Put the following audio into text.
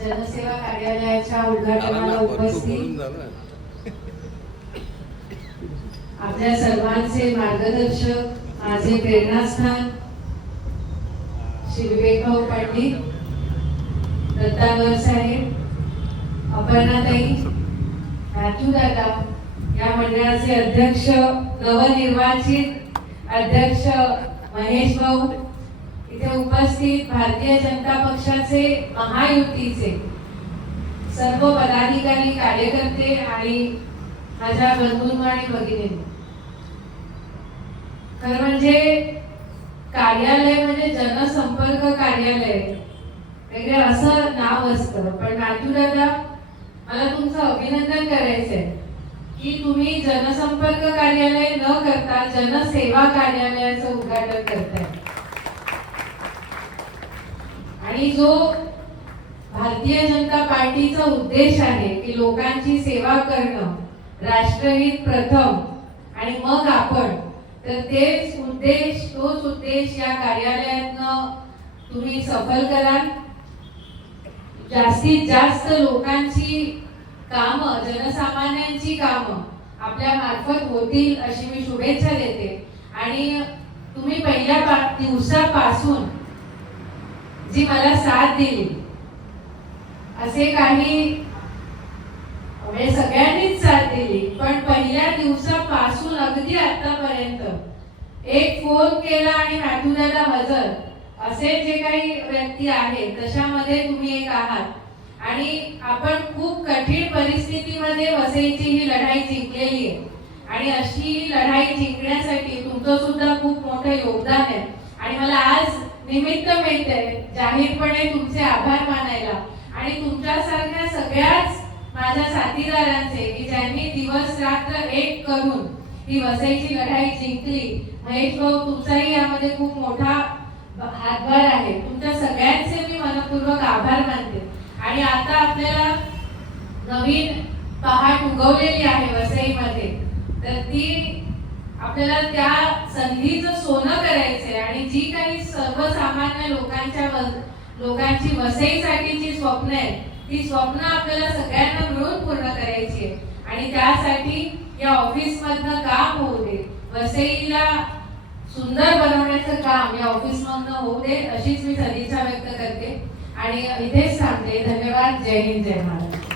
जनसेवा कार्यालयाच्या उद्घाटनाला उपस्थित. आपल्या सर्वांचे मार्गदर्शक माझे प्रेरणास्थान श्री विवेकभाऊ पंडित दत्तावर साहेब अपर्णाताई राजू दादा या मंडळाचे अध्यक्ष नवनिर्वाचित अध्यक्ष महेश भाऊ इथे उपस्थित भारतीय जनता पक्षाचे महायुतीचे सर्व पदाधिकारी कार्यकर्ते आणि माझ्या बंधूंनो आणि भगिनी खरं म्हणजे कार्यालय म्हणजे जनसंपर्क कार्यालय. वगैरे असं नाव असतं. पण नातू दादा मला तुमचं अभिनंदन करायचंय की तुम्ही जनसंपर्क कार्यालय न करता जनसेवा कार्यालयाचं उद्घाटन करताय. आणि जो भारतीय जनता पार्टीचा उद्देश आहे की लोकांची सेवा करणं राष्ट्रहित प्रथम आणि मग आपण तर तेच उद्देश तोच उद्देश या कार्यालयातनं तुम्ही सफल कराल. जास्तीत जास्त लोकांची कामं जनसामान्यांची कामं आपल्या मार्फत होतील अशी मी शुभेच्छा देते. आणि तुम्ही पहिल्या पा- दिवसापासून जी मला साथ दिली. असे काही म्हणजे सगळ्यांनीच साथ दिली. पण पहिल्या दिवसापासून अगदी आतापर्यंत एक फोन केला आणि मॅथुदादा हजर असे जे काही व्यक्ती आहेत तशामध्ये तुम्ही एक आहात. आणि आपण खूप कठीण परिस्थितीमध्ये वसईची ही लढाई जिंकलेली आहे. आणि अशी ही लढाई जिंकण्यासाठी तुमचं सुद्धा खूप मोठं योगदान आहे. आणि मला आज निमित्त मिळतंय. जाहीरपणे तुमचे आभार मानायला. आणि तुमच्यासारख्या सगळ्याच माझ्या साथीदारांचे की ज्यांनी दिवस रात्र एक करून ही वसईची लढाई जिंकली. महेश भाऊ तुमचाही यामध्ये खूप मोठा हातभार आहे. तुमच्या सगळ्यांचे मी मनपूर्वक आभार मानते. आणि आता आपल्याला नवीन पहाट उगवलेली आहे वसईमध्ये. तर ती आपल्याला त्या संधीचं सोनं करायचंय आणि जी काही सर्वसामान्य लोकांच्या लोकांची लोकांची वसईसाठीची स्वप्न आहेत ती स्वप्न आपल्याला सगळ्यांना मिळून पूर्ण करायची आहे. आणि त्यासाठी या ऑफिस मधनं काम होऊ दे. वसईला सुंदर बनवण्याचं काम या ऑफिस मधनं होऊ दे अशीच मी सदिच्छा व्यक्त करते. आणि इथेच थांबते. धन्यवाद. जय हिंद जय महाराष्ट्र